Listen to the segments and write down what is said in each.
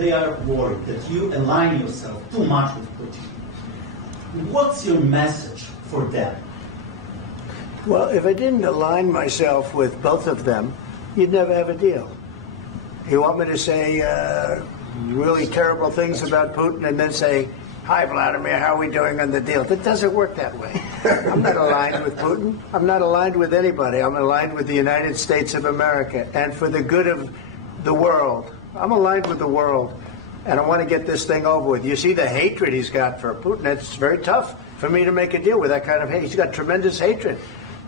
they are worried that you align yourself too much with Putin. What's your message for them? Well, if I didn't align myself with both of them, you'd never have a deal. You want me to say really terrible things about Putin and then say, "Hi, Vladimir, how are we doing on the deal?" That doesn't work that way. I'm not aligned with Putin. I'm not aligned with anybody. I'm aligned with the United States of America. And for the good of the world, I'm aligned with the world. And I want to get this thing over with. You see the hatred he's got for Putin. It's very tough for me to make a deal with that kind of hate. He's got tremendous hatred.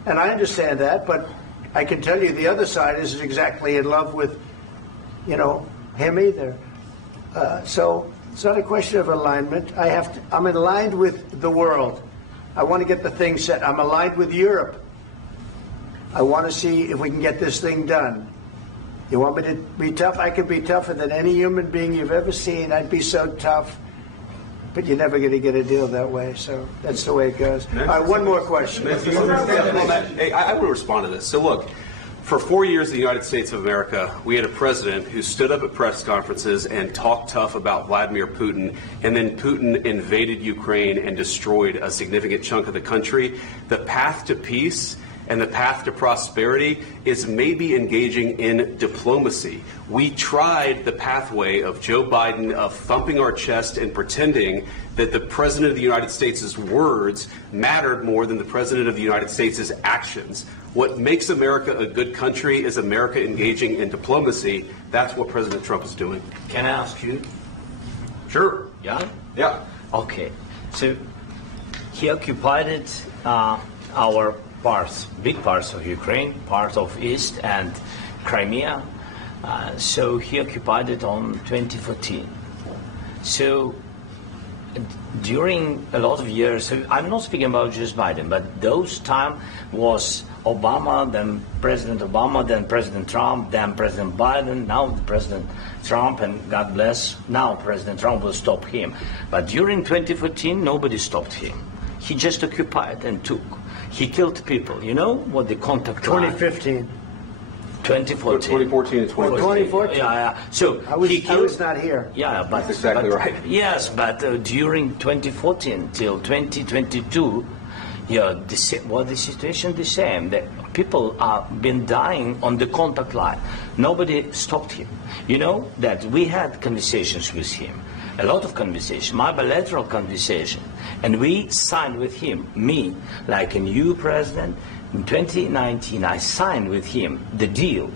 And I understand that, but I can tell you the other side isn't exactly in love with, him either. So it's not a question of alignment. I'm aligned with the world. I want to get the thing set. I'm aligned with Europe. I want to see if we can get this thing done. You want me to be tough? I could be tougher than any human being you've ever seen. I'd be so tough. But you're never going to get a deal that way. So that's the way it goes. All right, one more question. Hey, I want to respond to this. So look, for 4 years in the United States of America, we had a president who stood up at press conferences and talked tough about Vladimir Putin, and then Putin invaded Ukraine and destroyed a significant chunk of the country. The path to peace and the path to prosperity is maybe engaging in diplomacy. We tried the pathway of Joe Biden of thumping our chest and pretending that the President of the United States' words mattered more than the President of the United States' actions. What makes America a good country is America engaging in diplomacy. That's what President Trump is doing. Can I ask you? Sure. Yeah? Yeah. Okay. So he occupied our parts, big parts of Ukraine, part of East and Crimea. So he occupied it on 2014. So during a lot of years, so I'm not speaking about just Biden, but those time was Obama, then President Obama, then President Trump, then President Biden, now President Trump, and God bless, now President Trump will stop him. But during 2014, nobody stopped him. He just occupied and took. He killed people. You know what the contact 2015. 2014 and 2015. 2014. Yeah. So I was not here. Yeah, but that's exactly right. Yes, but during 2014 till 2022, the situation the same. The people have been dying on the contact line. Nobody stopped him. You know that we had conversations with him, a lot of conversation, my bilateral conversation, and we signed with him, me, like a new president. In 2019, I signed with him the deal.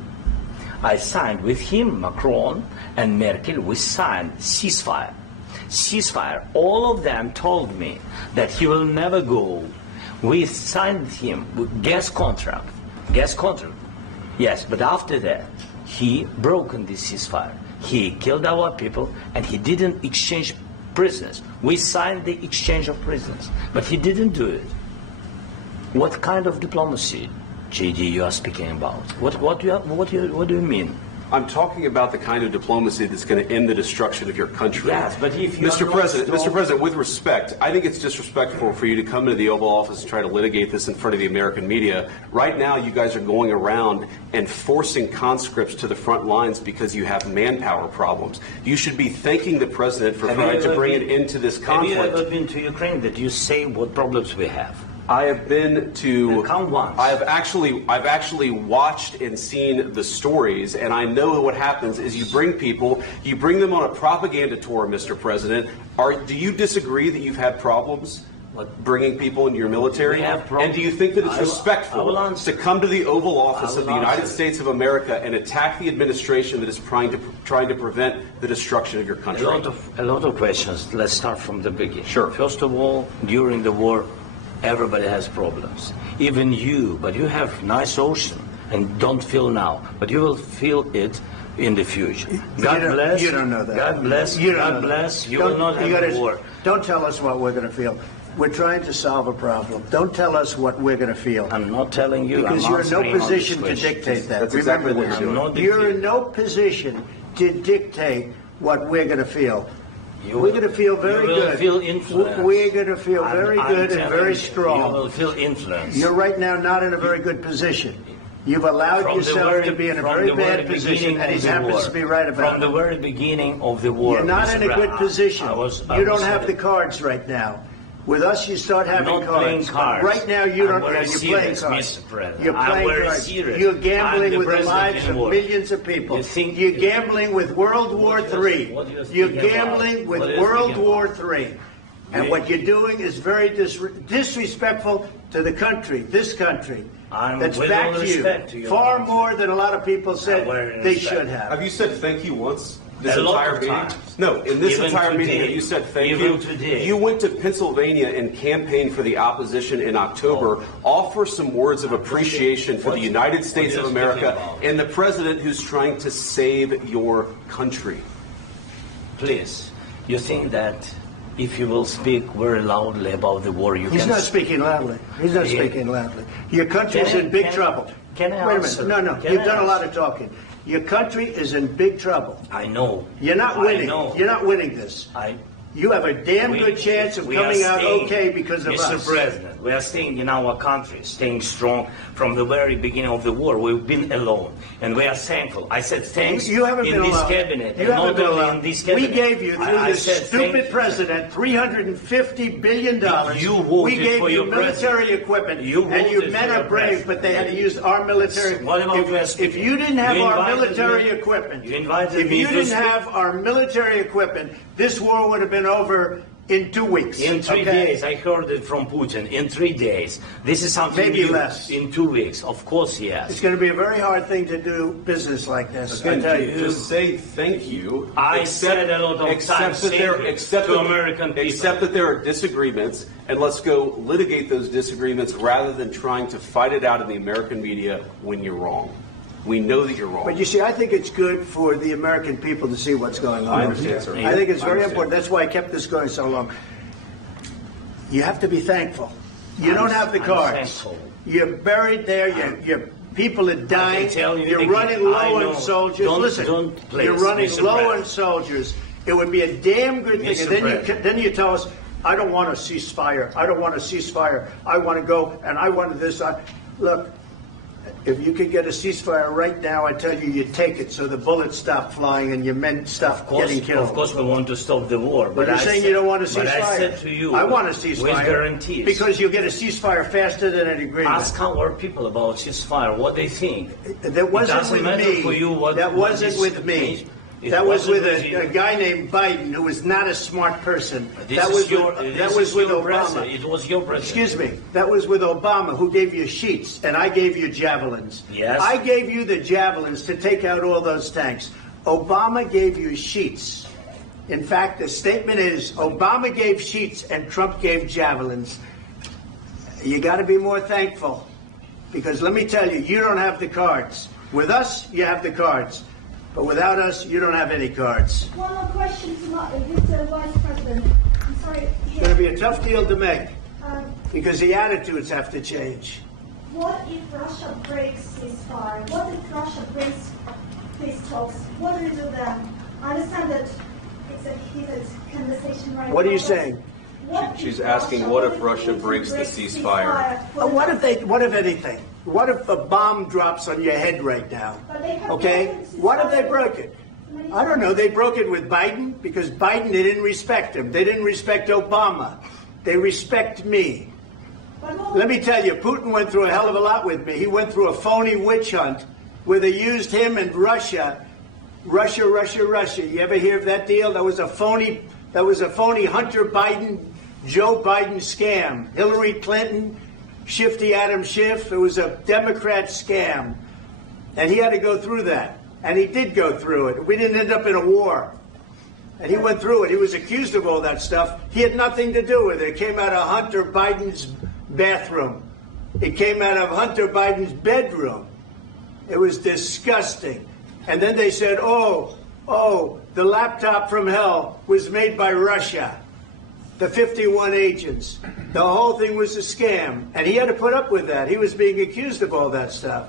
I signed with him, Macron and Merkel, we signed ceasefire. Ceasefire. All of them told me that he will never go. We signed with him with gas contract. Gas contract. Yes, but after that, he broken this ceasefire. He killed our people and he didn't exchange prisoners. We signed the exchange of prisoners, but he didn't do it. What kind of diplomacy, JD, you are speaking about? What do you mean? I'm talking about the kind of diplomacy that's going to end the destruction of your country. Yes, but if you Mr. President, with respect, I think it's disrespectful for you to come into the Oval Office and try to litigate this in front of the American media. Right now, you guys are going around and forcing conscripts to the front lines because you have manpower problems. You should be thanking the President for trying to bring it into this conflict. Have you ever been to Ukraine that you say what problems we have? I have been to. Come once. I've actually watched and seen the stories, and I know what happens is you bring them on a propaganda tour, Mr. President. Do you disagree that you've had problems bringing people into your military? We have problems. And do you think that it's respectful to come to the Oval Office of the United States of America and attack the administration that is trying to prevent the destruction of your country? A lot of questions. Let's start from the beginning. Sure. First of all, during the war, everybody has problems, even you, but you have nice ocean and don't feel now, but you will feel it in the future. God bless. You don't know that. God bless. God bless. You will not have a war. Don't tell us what we're going to feel. We're trying to solve a problem. Don't tell us what we're going to feel. I'm not telling you. Because you're in no position to dictate that. That's exactly what you're doing. You're in no position to dictate what we're going to feel. We're going to feel very good. You will feel influence. We're going to feel very good and very strong. You will feel influence. You're right now not in a very good position. You've allowed From the yourself to be in a from very the bad very position, beginning and he of the happens war. to be right about From the it. very beginning of the war. You're not Mr. in a good Brown, position. I You don't was- have the cards right now. With us, you start having not playing cards. cards. Right now, you I'm don't. very You're playing serious, cards. Mr. President. You're I'm playing very cards. serious. You're I'm gambling the with the president lives of anymore. millions of people. You think- You're gambling with World War What do you- III. what do you You're speak about? gambling with What do you World speak War about? III. And We- what you're doing is very disrespectful to the country, this country. I'm That's with back all to you. respect to your Far country. more than a lot of people said very they respect. should have. Have you said thank you once? This A lot entire of meeting? times. No, in this Even entire meeting, today. have you said thank Even you? today. You went to Pennsylvania and campaigned for the opposition in October. Offer some words of appreciation for the United States what of are you speaking America about? and the president who's trying to save your country. Please, you think that if you will speak very loudly about the war, you He's can... not speaking loudly. He's not Yeah. speaking loudly. Your country's Can I- in big can- trouble. can I Wait a answer? minute. No, Can You've I done a lot answer? of talking. Your country is in big trouble. I know. You're not winning. I know. You're not winning this. You have a damn We- good chance of we are coming out staying, okay because of Mr. us. President, we are staying in our country, staying strong from the very beginning of the war. We've been alone, and we are thankful. I said thanks You haven't in been this alone. cabinet, You and haven't not been only alone. in this We cabinet. gave you, through I this said stupid thank you. president, $350 billion. You voted we gave for you your military president. equipment, You and you voted men for are your brave, president. but they had to use our military. What about if, West if you didn't have You our invited military me- equipment, you invited if me you to didn't speak- have our military equipment, this war would have been over in 2 weeks. In 3 okay? days, I heard it from Putin. In 3 days, this is something Maybe new. less. In 2 weeks, of course, yes. It's going to be a very hard thing to do business like this. I Again, tell you. just say thank you. I said a lot of except times that there, thank you except to that- American people. Except that there are disagreements, and let's go litigate those disagreements rather than trying to fight it out in the American media when you're wrong. We know that you're wrong. But you see, I think it's good for the American people to see what's going on. I understand, sir. I think it's I very understand. important. That's why I kept this going so long. You have to be thankful. You don't have the I'm cards. thankful. You're buried there. Your people are dying. tell you You're again, running low I know. on soldiers. Don't- Listen, don't please, you're running Mr. low President. on soldiers. It would be a damn good thing. Mr. And President. then you tell us, I don't want a ceasefire. I don't want a ceasefire. I want to go, and I want this. Look, if you could get a ceasefire right now, I tell you, you take it so the bullets stop flying and your men stop getting killed. Of course, we want to stop the war. But you're I saying said- you don't want a ceasefire. But I said to you, I want a ceasefire. with guarantees. Because you'll get a ceasefire faster than an agreement. Ask our people about ceasefire, what they think. That wasn't doesn't with matter me. for you what- that what wasn't this with me. means. It That was with wasn't with you. a guy named Biden, who was not a smart person. This that is was your, with, this that was is with your Obama. president. It was your president. Excuse me. That was with Obama, who gave you sheets, and I gave you javelins. Yes. I gave you the javelins to take out all those tanks. Obama gave you sheets. In fact, the statement is Obama gave sheets and Trump gave javelins. You got to be more thankful, because let me tell you, you don't have the cards. With us, you have the cards. But without us, you don't have any cards. One more question to Mr. Vice President. I'm sorry. It's going to be a tough deal to make, Um, because the attitudes have to change. what if Russia breaks ceasefire? What if Russia breaks peace talks? What do we do then? I understand that it's a heated conversation right now. What are you but saying? what if She's asking, what if Russia Putin breaks the ceasefire? What if anything? What if a bomb drops on your head right now? But they have Okay? broken the What if they ceasefire. broke it? I don't know. They broke it with Biden because Biden, they didn't respect him. They didn't respect Obama. They respect me. But what- Let me tell you, Putin went through a hell of a lot with me. He went through a phony witch hunt where they used him and Russia. Russia. You ever hear of that deal? That was a phony Hunter Biden, Joe Biden scam. Hillary Clinton, Shifty Adam Schiff. It was a Democrat scam. And he had to go through that. And he did go through it. We didn't end up in a war. And he went through it. He was accused of all that stuff. He had nothing to do with it. It came out of Hunter Biden's bathroom. It came out of Hunter Biden's bedroom. It was disgusting. And then they said, oh, the laptop from hell was made by Russia. The 51 agents. The whole thing was a scam. And he had to put up with that. He was being accused of all that stuff.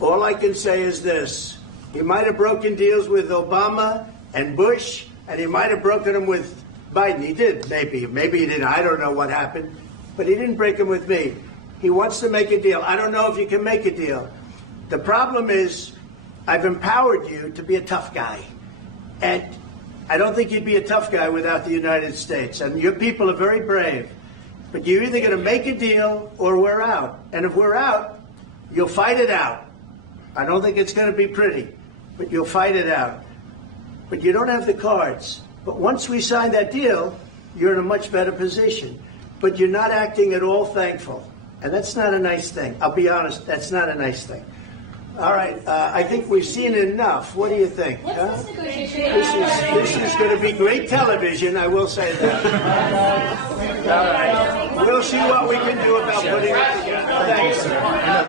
All I can say is this. He might have broken deals with Obama and Bush, and he might have broken them with Biden. He did, maybe. Maybe he didn't. I don't know what happened. But he didn't break them with me. He wants to make a deal. I don't know if you can make a deal. The problem is I've empowered you to be a tough guy. And I don't think you'd be a tough guy without the United States. And your people are very brave. But you're either going to make a deal or we're out. And if we're out, you'll fight it out. I don't think it's going to be pretty, but you'll fight it out. But you don't have the cards. But once we sign that deal, you're in a much better position. But you're not acting at all thankful. And that's not a nice thing. I'll be honest, that's not a nice thing. All right, I think we've seen enough. What do you think? What's this negotiation? This is going to be great television, I will say that. All right. We'll see what we can do about putting it together. Thanks.